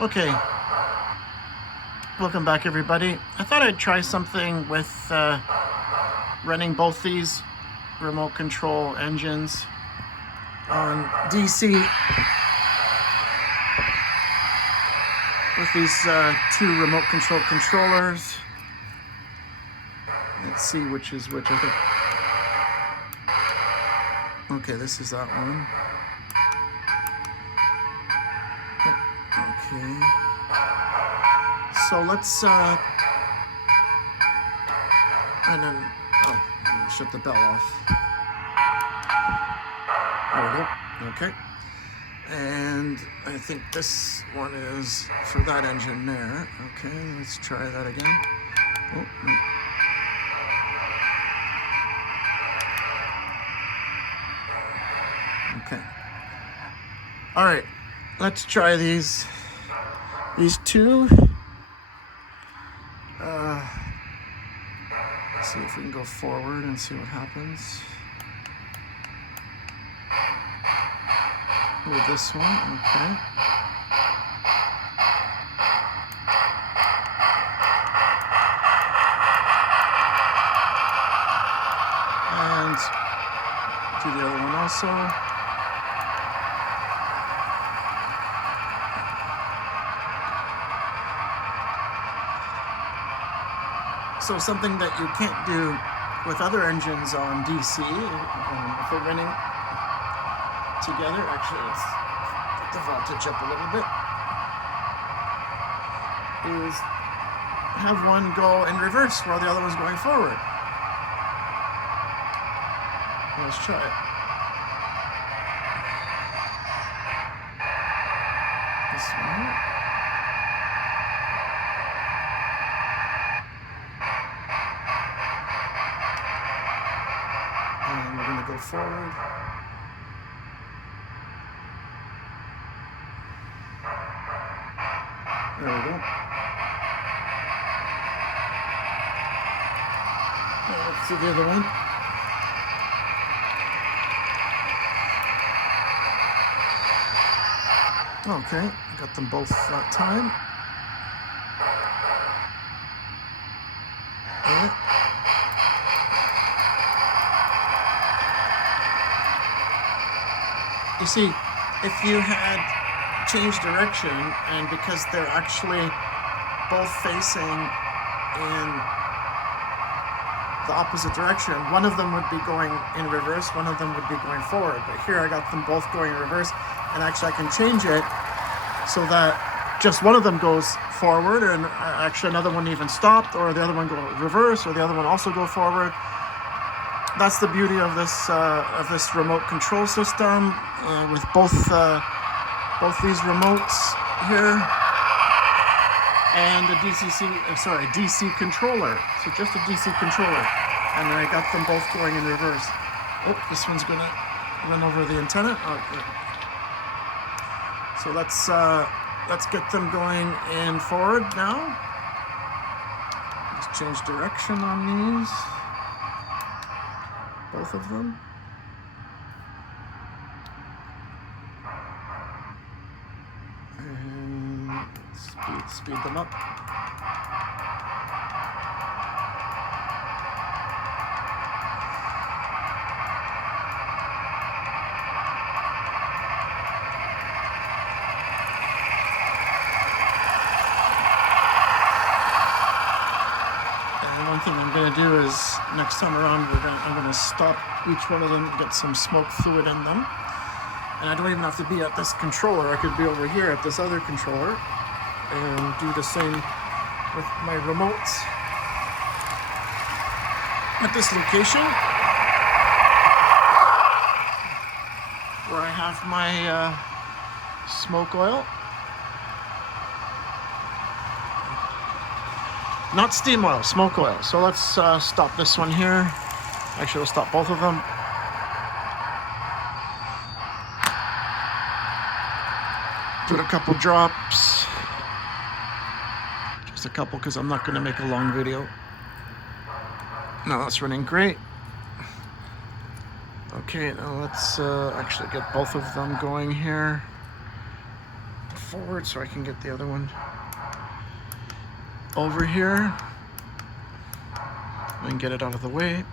Okay, welcome back everybody. I thought I'd try something with running both these remote control engines on DC with these two remote control controllers. Let's see which is which. I think. Okay, this is that one. Okay. So let's and then shut the bell off. There we go. Okay. And I think this one is for that engine there. Okay, let's try that again. Oh, no. Okay. All right. Let's try these two. See if we can go forward and see what happens with this one. Okay. And do the other one also. So something that you can't do with other engines on DC, if they're running together, actually let's get the voltage up a little bit, is have one go in reverse while the other one's going forward. Let's try it. This one. And we're going to go forward. There we go. Now let's see the other one. Okay, got them both that time. Yeah. You see, if you had changed direction, and because they're actually both facing in the opposite direction, one of them would be going in reverse, one of them would be going forward. But here I got them both going in reverse, and actually I can change it so that just one of them goes forward, and actually another one even stopped, or the other one go reverse, or the other one also go forward. That's the beauty of this remote control system with both these remotes here and a DC controller. So just a DC controller, and I got them both going in reverse. Oh, this one's gonna run over the antenna. Okay. So let's get them going in forward now. Let's change direction on these. Both of them. And speed them up. One thing I'm going to do is next time around I'm going to stop each one of them, get some smoke fluid in them, and I don't even have to be at this controller. I could be over here at this other controller and do the same with my remotes at this location where I have my smoke oil. Not steam oil, smoke oil. So let's stop this one here. Actually, we'll stop both of them. Put a couple drops. Just a couple, because I'm not going to make a long video. Now that's running great. Okay, now let's actually get both of them going here. forward so I can get the other one over here and get it out of the way.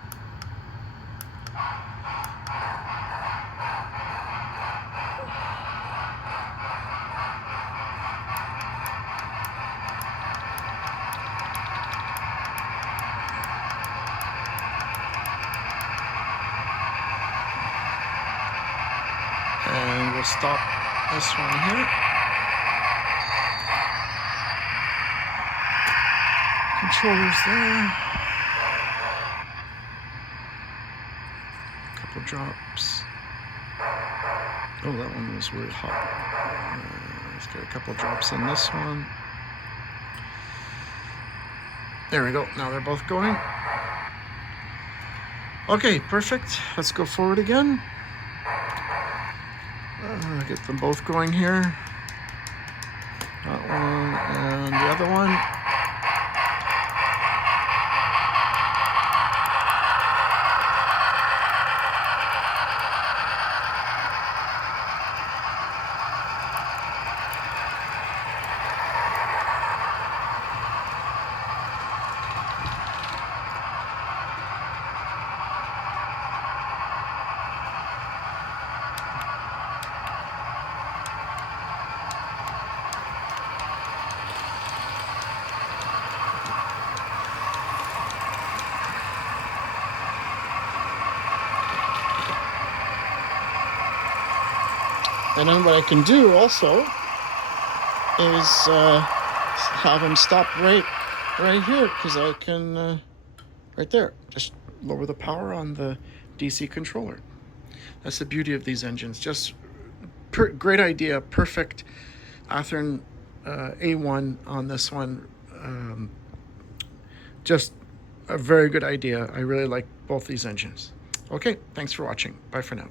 And we'll stop this one here. Controllers there. Couple drops. Oh, that one was really hot. Let's get a couple drops in this one. There we go. Now they're both going. Okay, perfect. Let's go forward again. Get them both going here. That one and the other one. And then what I can do also is have them stop right here, because I can, right there, just lower the power on the DC controller. That's the beauty of these engines. Just great idea, perfect Athearn A1 on this one. Just a very good idea. I really like both these engines. Okay, thanks for watching. Bye for now.